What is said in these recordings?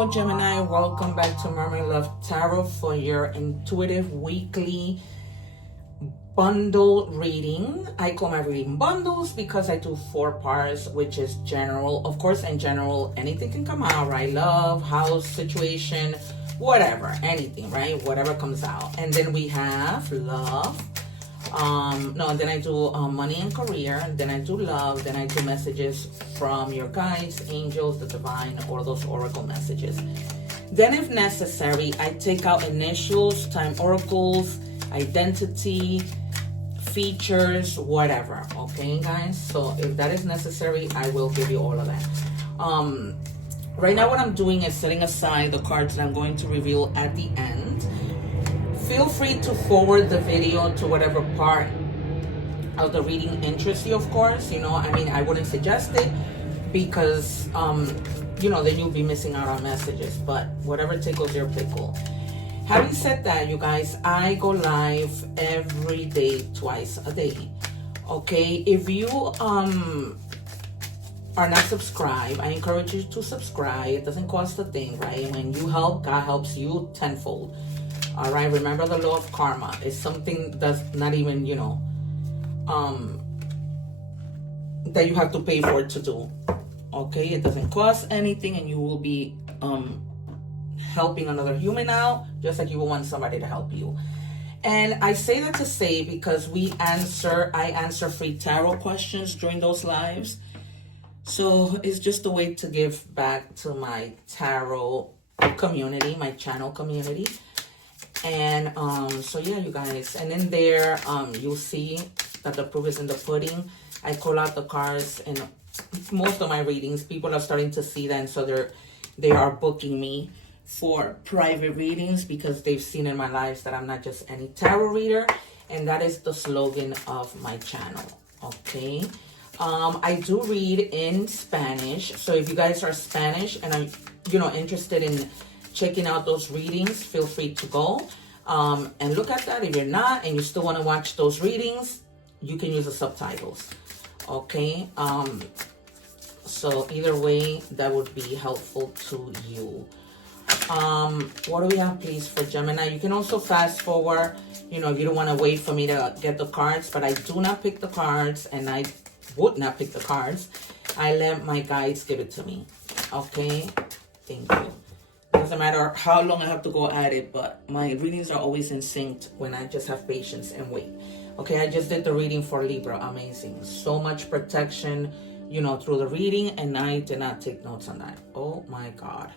Hello Gemini, welcome back to Mermaid Love Tarot for your intuitive weekly bundle reading. I call my reading bundles because I do 4 parts, which is general. Of course, in general, anything can come out, right? Love, house, situation, whatever, anything, right? Whatever comes out. And then we have love. Then I do money and career, then I do love, then I do messages from your guides, angels, the divine, or those oracle messages. Then if necessary, I take out initials, time oracles, identity, features, whatever. Okay, guys? So if that is necessary, I will give you all of that. Right now what I'm doing is setting aside the cards that I'm going to reveal at the end. Feel free to forward the video to whatever part of the reading interests you, of course. I wouldn't suggest it because, then you'll be missing out on messages. But whatever tickles your pickle. Having said that, you guys, I go live every day, twice a day. Okay? If you are not subscribed, I encourage you to subscribe. It doesn't cost a thing, right? When you help, God helps you tenfold. All right, remember the law of karma. It's something that's not even, that you have to pay for it to do. Okay, it doesn't cost anything, and you will be helping another human out, just like you will want somebody to help you. And I say that to say because I answer free tarot questions during those lives. So it's just a way to give back to my tarot community, my channel community. And so yeah, you guys, and in there you'll see that the proof is in the pudding. I call out the cards in most of my readings. People are starting to see that, and so they are booking me for private readings because they've seen in my lives that I'm not just any tarot reader, and that is the slogan of my channel. Okay, I do read in Spanish, so if you guys are Spanish and are interested in checking out those readings, feel free to go and look at that. If you're not and you still want to watch those readings, you can use the subtitles. Okay, so either way, that would be helpful to you. What do we have, please, for Gemini? You can also fast forward, if you don't want to wait for me to get the cards, but I do not pick the cards, and I would not pick the cards. I let my guides give it to me. Okay, thank you. Doesn't matter how long I have to go at it, but my readings are always in sync when I just have patience and wait. Okay, I just did the reading for Libra. Amazing. So much protection, through the reading, and I did not take notes on that. Oh my God.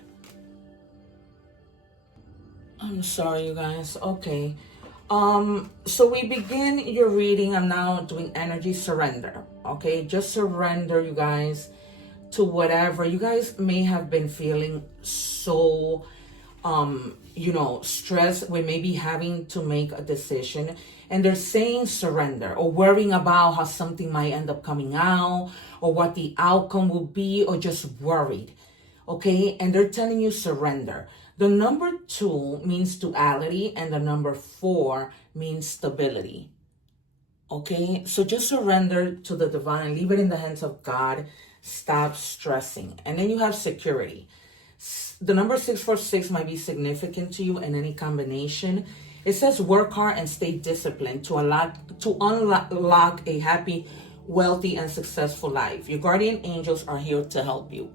I'm sorry, you guys. Okay. So we begin your reading. I'm now doing energy surrender. Okay, just surrender, you guys, to whatever you guys may have been feeling. So stressed with maybe having to make a decision, and they're saying surrender, or worrying about how something might end up coming out, or what the outcome will be, or just worried. Okay, and they're telling you surrender. The number 2 means duality, and the number 4 means stability. Okay, so just surrender to the divine, leave it in the hands of God. Stop stressing. And then you have security. The number 646 might be significant to you in any combination. It says work hard and stay disciplined to unlock a happy, wealthy, and successful life. Your guardian angels are here to help you.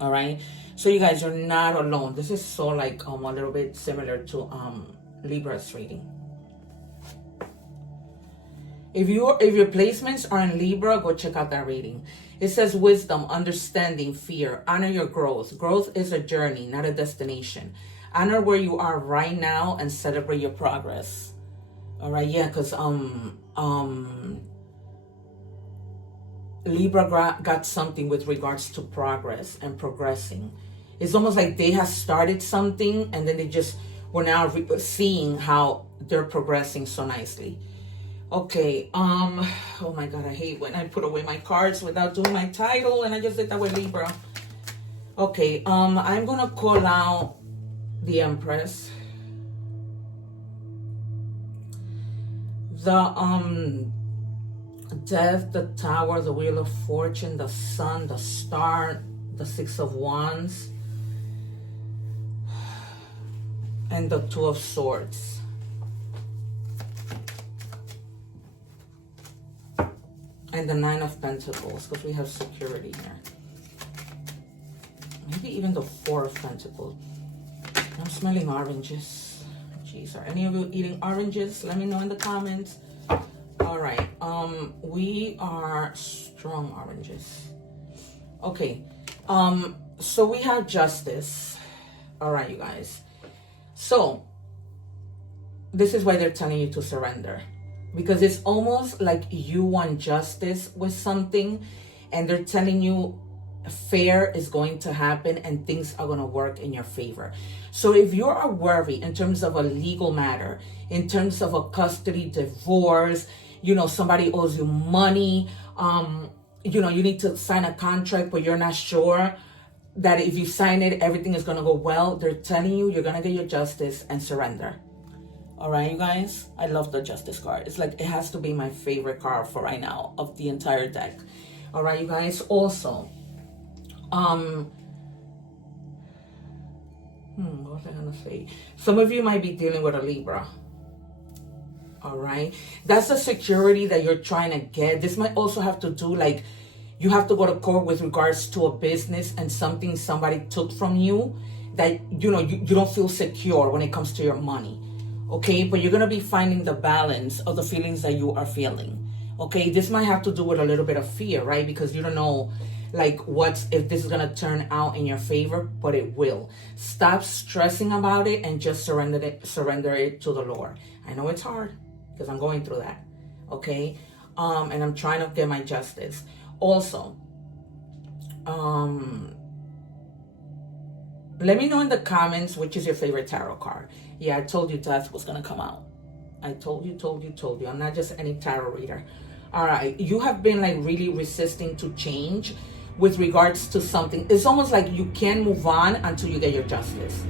All right. So you guys are not alone. This is so like a little bit similar to Libra's reading. If your placements are in Libra, go check out that reading. It says wisdom, understanding, fear. Honor your growth. Growth is a journey, not a destination. Honor where you are right now and celebrate your progress. All right, yeah, because Libra got something with regards to progress and progressing. It's almost like they have started something, and then we're now seeing how they're progressing so nicely. Okay, oh my God, I hate when I put away my cards without doing my title, and I just did that with Libra. Okay, I'm gonna call out the Empress, the Death, the Tower, the Wheel of Fortune, the Sun, the Star, the Six of Wands, and the Two of Swords. And the Nine of Pentacles, because we have security here. Maybe even the Four of Pentacles. I'm smelling oranges. Jeez, are any of you eating oranges? Let me know in the comments. All right, we are strong oranges. Okay, so we have Justice. All right, you guys. So this is why they're telling you to surrender, because it's almost like you want justice with something, and they're telling you fair is going to happen and things are going to work in your favor. So if you're worried in terms of a legal matter, in terms of a custody divorce, you know, somebody owes you money, you know, you need to sign a contract but you're not sure that if you sign it everything is going to go well, they're telling you you're going to get your justice and surrender. All right, you guys, I love the Justice card. It's like it has to be my favorite card for right now of the entire deck. All right, you guys. Also, what was I gonna say? Some of you might be dealing with a Libra. All right, that's the security that you're trying to get. This might also have to do, like, you have to go to court with regards to a business and something somebody took from you that, you know, you don't feel secure when it comes to your money. Okay, but you're gonna be finding the balance of the feelings that you are feeling. Okay, this might have to do with a little bit of fear, right? Because you don't know, like, if this is gonna turn out in your favor, but it will. Stop stressing about it and just surrender it to the Lord. I know it's hard because I'm going through that. Okay, and I'm trying to get my justice. Also, let me know in the comments which is your favorite tarot card. Yeah, I told you Death was gonna come out. I told you. I'm not just any tarot reader. All right, you have been like really resisting to change with regards to something. It's almost like you can't move on until you get your justice.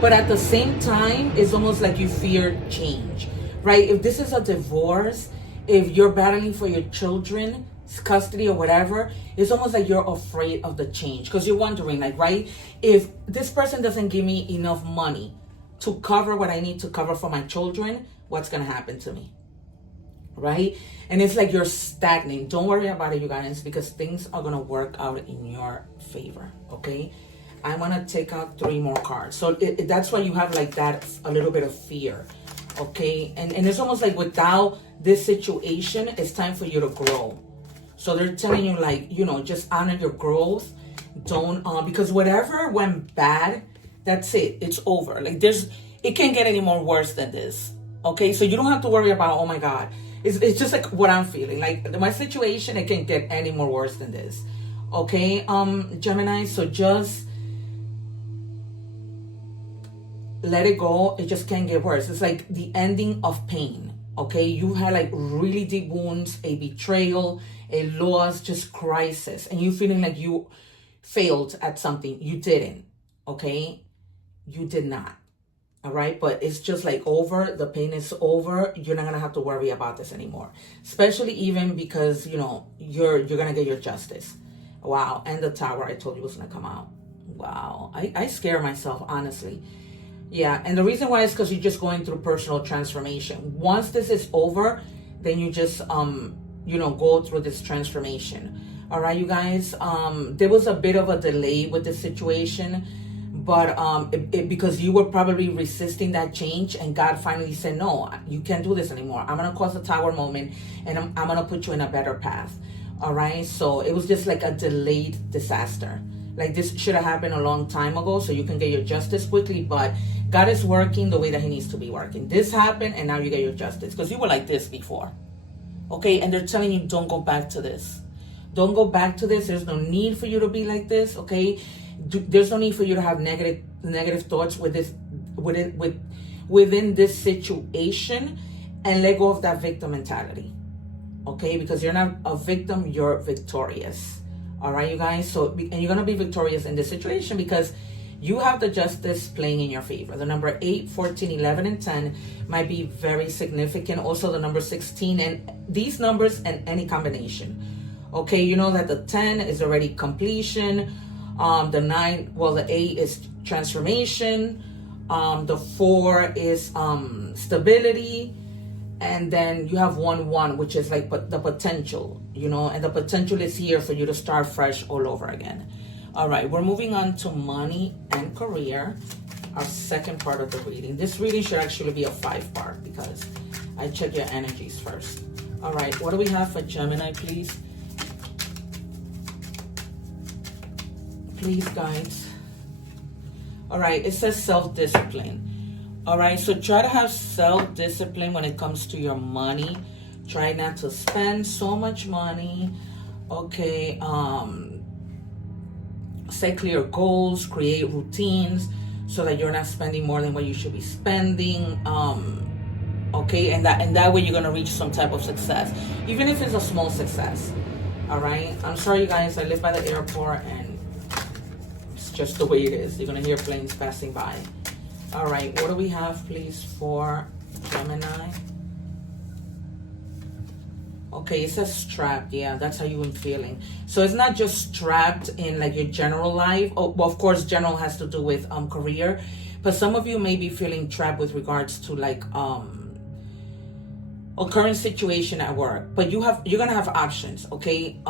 But at the same time, it's almost like you fear change, right? If this is a divorce, if you're battling for your children, custody or whatever, it's almost like you're afraid of the change because you're wondering, like, right, if this person doesn't give me enough money to cover what I need to cover for my children, what's going to happen to me, right? And it's like you're stagnant. Don't worry about it, you guys, because things are going to work out in your favor. Okay, I want to take out 3 more cards. So that's why you have like that, a little bit of fear. Okay, and it's almost like without this situation, it's time for you to grow. So they're telling you, like, you know, just honor your growth. Don't, because whatever went bad, that's it. It's over. Like, it can't get any more worse than this. Okay, so you don't have to worry about, oh my God. It's just like what I'm feeling. Like, my situation, it can't get any more worse than this. Okay, Gemini, so just let it go. It just can't get worse. It's like the ending of pain. Okay, you had like really deep wounds, a betrayal, a loss, just crisis, and you feeling like you failed at something. You didn't. Okay, you did not. All right, but it's just like over. The pain is over. You're not gonna have to worry about this anymore, especially even because, you know, you're gonna get your justice. Wow. And the Tower, I told you was gonna come out. Wow, I scare myself, honestly. Yeah, and the reason why is because you're just going through personal transformation. Once this is over, then you just you know, go through this transformation. All right, you guys. There was a bit of a delay with this situation, but because you were probably resisting that change, and God finally said, no, you can't do this anymore. I'm gonna cause a Tower moment, and I'm gonna put you in a better path. All right, so it was just like a delayed disaster. Like, this should have happened a long time ago, so you can get your justice quickly, but God is working the way that he needs to be working. This happened, and now you get your justice, because you were like this before. Okay, and they're telling you, don't go back to this. Don't go back to this. There's no need for you to be like this, okay? There's no need for you to have negative thoughts within this situation, and let go of that victim mentality, okay? Because you're not a victim, you're victorious. All right, you guys. So, and you're going to be victorious in this situation because you have the justice playing in your favor. The number 8, 14, 11, and 10 might be very significant. Also, the number 16 and these numbers and any combination. Okay, you know that the 10 is already completion. The 9, well, the 8 is transformation. The 4 is stability. And then you have 1-1, which is like the potential, you know, and the potential is here for you to start fresh all over again. All right, we're moving on to money and career, our second part of the reading. This reading should actually be a 5-part because I check your energies first. All right, what do we have for Gemini, please? Please, guys. All right, it says self-discipline. All right, so try to have self-discipline when it comes to your money. Try not to spend so much money. Okay, set clear goals, create routines so that you're not spending more than what you should be spending. Okay, and that way you're gonna reach some type of success, even if it's a small success. All right, I'm sorry, you guys. I live by the airport, and it's just the way it is. You're gonna hear planes passing by. All right, what do we have, please, for Gemini? Okay, it says trapped. Yeah, that's how you've been feeling. So it's not just trapped in like your general life. Oh, well, of course, general has to do with career, but some of you may be feeling trapped with regards to like a current situation at work. But you're gonna have options. Okay,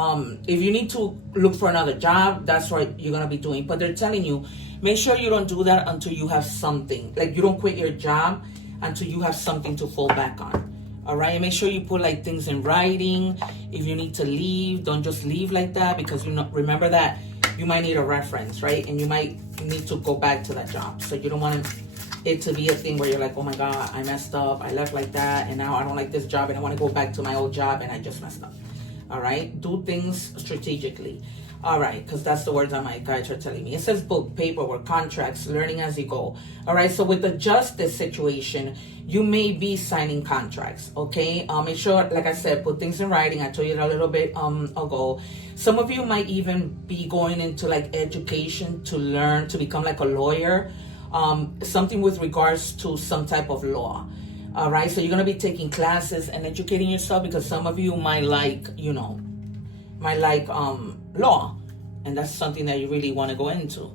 if you need to look for another job, that's what you're gonna be doing. But they're telling you, make sure you don't do that until you have something. Like, you don't quit your job until you have something to fall back on. All right, and make sure you put like things in writing. If you need to leave, don't just leave like that, because you know, remember that you might need a reference, right? And you might need to go back to that job. So you don't want it to be a thing where you're like, oh my God, I messed up, I left like that, and now I don't like this job, and I want to go back to my old job, and I just messed up. All right, do things strategically. All right, because that's the words that my guides are telling me. It says book, paperwork, contracts, learning as you go. All right, so with the justice situation, you may be signing contracts, okay? Make sure, like I said, put things in writing. I told you that a little bit ago. Some of you might even be going into like education to learn to become like a lawyer, something with regards to some type of law. All right, so you're going to be taking classes and educating yourself, because some of you might like, you know, law, and that's something that you really want to go into.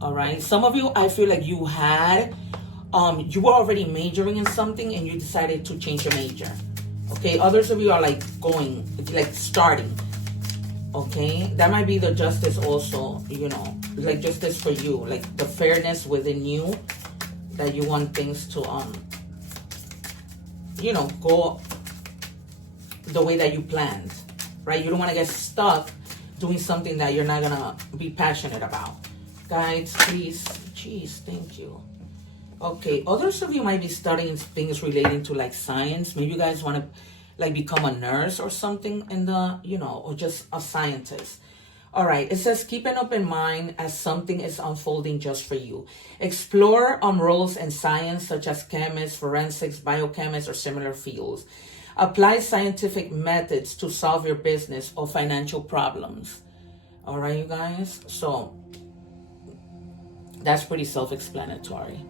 All right, some of you, I feel like you were already majoring in something and you decided to change your major. Okay, others of you are like starting. Okay, that might be the justice also, you know, like justice for you, like the fairness within you, that you want things to you know, go the way that you planned, right? You don't want to get stuck doing something that you're not gonna be passionate about. Guys, please, geez, thank you. Okay, others of you might be studying things relating to like science. Maybe you guys want to like become a nurse or something in the, you know, or just a scientist. All right, it says keep an open mind as something is unfolding just for you. Explore roles in science such as chemists, forensics, biochemists, or similar fields. Apply scientific methods to solve your business or financial problems. All right, you guys. So that's pretty self-explanatory.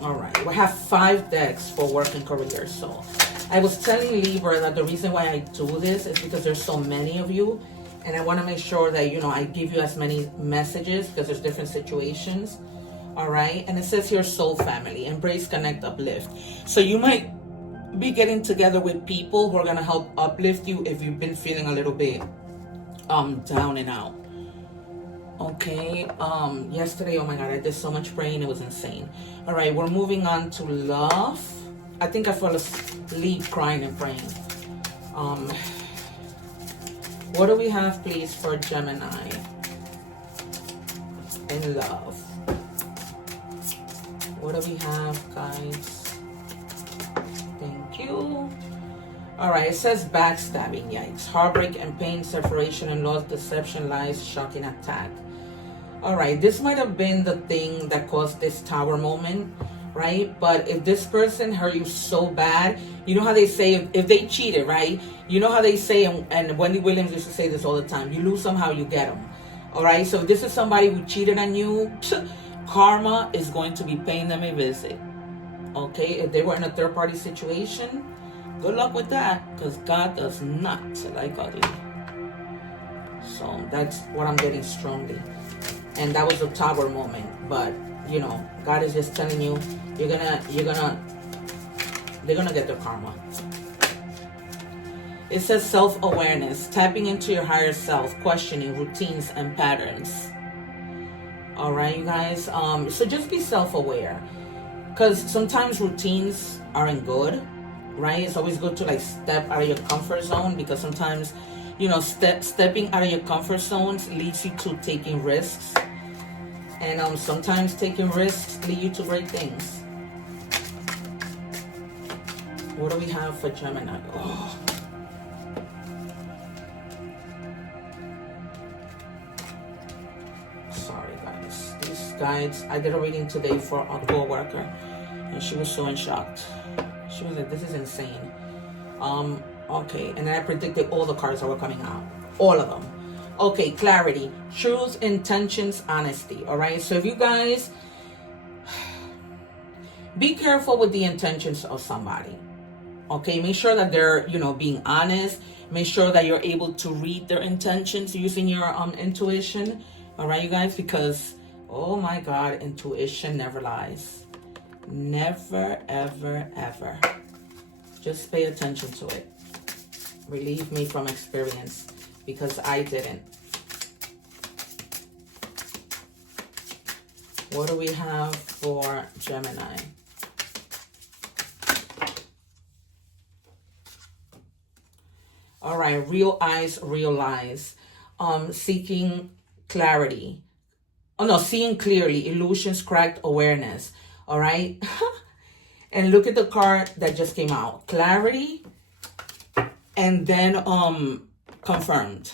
All right, we have 5 decks for work and career. So I was telling Libra that the reason why I do this is because there's so many of you, and I want to make sure that, you know, I give you as many messages because there's different situations. All right, and it says here soul family, embrace, connect, uplift. So you might be getting together with people who are going to help uplift you if you've been feeling a little bit down and out. Okay, yesterday, oh my God, I did so much praying, it was insane. All right, we're moving on to love. I think I fell asleep crying and praying. What do we have, please, for Gemini in love? What do we have, guys? Thank you. All right, it says backstabbing, yikes. Heartbreak and pain, separation and loss, deception, lies, shocking attack. All right, this might have been the thing that caused this tower moment, right? But if this person hurt you so bad, you know how they say, if they cheated, right? You know how they say, and Wendy Williams used to say this all the time, you lose them how you get them. All right, so if this is somebody who cheated on you, karma is going to be paying them a visit. Okay, if they were in a third-party situation, good luck with that, because God does not like ugly. So that's what I'm getting strongly. And that was a Tower moment. But, you know, God is just telling you, they're gonna get their karma. It says self-awareness, tapping into your higher self, questioning routines and patterns. All right, you guys. So just be self-aware, because sometimes routines aren't good, right? It's always good to like step out of your comfort zone, because sometimes, you know, stepping out of your comfort zones leads you to taking risks, and sometimes taking risks lead you to great things. What do we have for Gemini? Oh. Sorry, guys. These guides, I did a reading today for a co-worker, and she was so in shock. She was like, this is insane. Okay, and then I predicted all the cards that were coming out. All of them. Okay, clarity, truth, intentions, honesty. All right, so if you guys, be careful with the intentions of somebody. Okay, make sure that they're, you know, being honest. Make sure that you're able to read their intentions using your intuition. All right, you guys, because, oh my God, intuition never lies. Never, ever, ever. Just pay attention to it. Relieve me from experience, because I didn't. What do we have for Gemini? All right, real eyes, real lies. Seeking clarity. Oh no, seeing clearly. Illusions, cracked awareness. All right. And look at the card that just came out. Clarity. And then confirmed.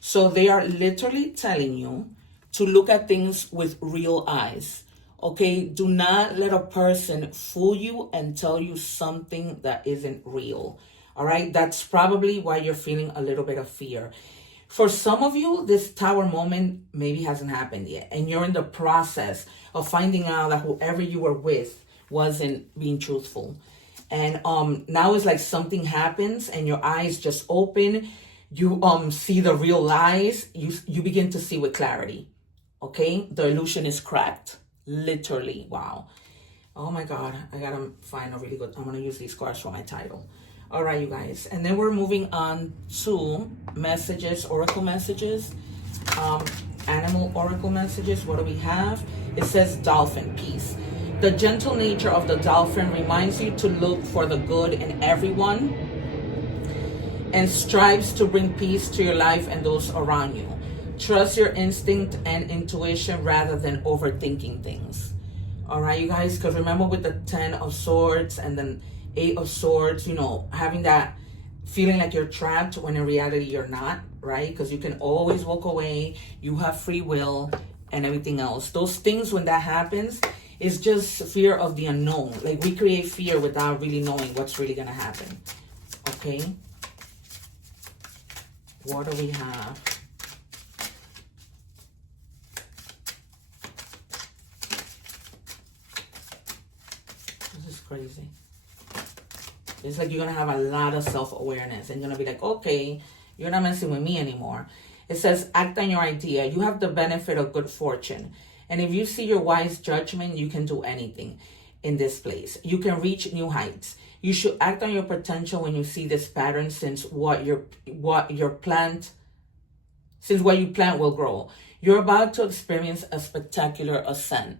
So they are literally telling you to look at things with real eyes. Okay, do not let a person fool you and tell you something that isn't real. All right, that's probably why you're feeling a little bit of fear. For some of you, this Tower moment maybe hasn't happened yet, and you're in the process of finding out that whoever you were with wasn't being truthful. And now it's like something happens and your eyes just open. You see the real lies. You begin to see with clarity. Okay, the illusion is cracked. Literally, wow. Oh my God, I gotta find a really good. I'm gonna use these cards for my title. All right, you guys, and then we're moving on to messages, oracle messages, animal oracle messages. What do we have? It says dolphin, peace. The gentle nature of the dolphin reminds you to look for the good in everyone and strives to bring peace to your life and those around you. Trust your instinct and intuition rather than overthinking things. All right, you guys, because remember with the 10 of Swords and then 8 of Swords, you know, having that feeling like you're trapped when in reality you're not, right? Because you can always walk away. You have free will and everything else. Those things, when that happens, it's just fear of the unknown. Like, we create fear without really knowing what's really going to happen. Okay? What do we have? This is crazy. It's like you're going to have a lot of self-awareness. And you're going to be like, okay, you're not messing with me anymore. It says, act on your idea. You have the benefit of good fortune. And if you see your wise judgment, you can do anything in this place. You can reach new heights. You should act on your potential when you see this pattern, since what you plant will grow. You're about to experience a spectacular ascent.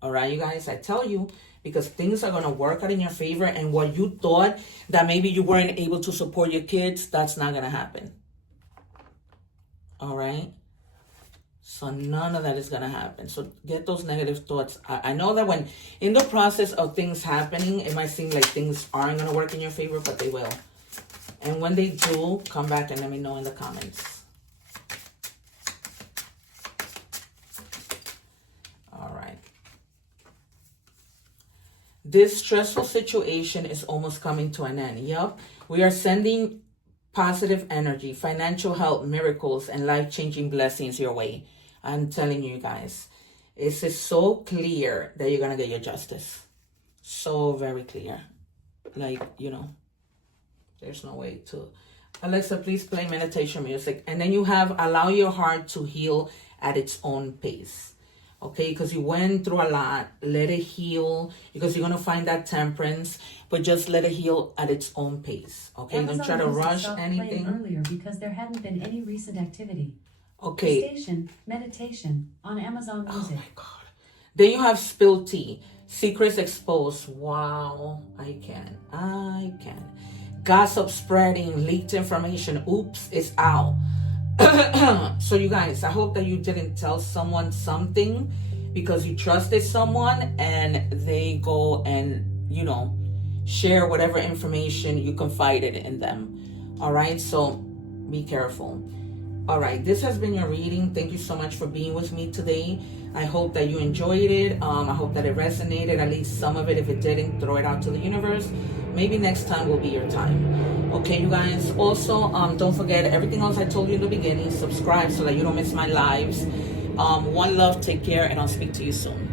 All right, you guys, I tell you, because things are going to work out in your favor, and what you thought that maybe you weren't able to support your kids, that's not going to happen. All right. So none of that is going to happen. So get those negative thoughts. I know that when in the process of things happening, it might seem like things aren't going to work in your favor, but they will. And when they do, come back and let me know in the comments. All right. This stressful situation is almost coming to an end. Yep. We are sending positive energy, financial help, miracles, and life-changing blessings your way. I'm telling you guys, it's just so clear that you're going to get your justice. So very clear. Like, you know, there's no way to Alexa, please play meditation music. And then you have allow your heart to heal at its own pace. Okay, because you went through a lot. Let it heal, because you're going to find that temperance, but just let it heal at its own pace. Okay, Amazon don't try to rush stopped anything. playing earlier because there hadn't been any recent activity. Okay. Station, meditation on Amazon Music. Oh my God. Then you have spilled tea. Secrets exposed. Wow, I can. Gossip spreading, leaked information. Oops, it's out. So you guys, I hope that you didn't tell someone something because you trusted someone and they go and, you know, share whatever information you confided in them. All right, so be careful. All right, this has been your reading. Thank you so much for being with me today. I hope that you enjoyed it. I hope that it resonated, at least some of it. If it didn't, throw it out to the universe. Maybe next time will be your time. Okay, you guys. Also, don't forget everything else I told you in the beginning. Subscribe so that you don't miss my lives. One love, take care, and I'll speak to you soon.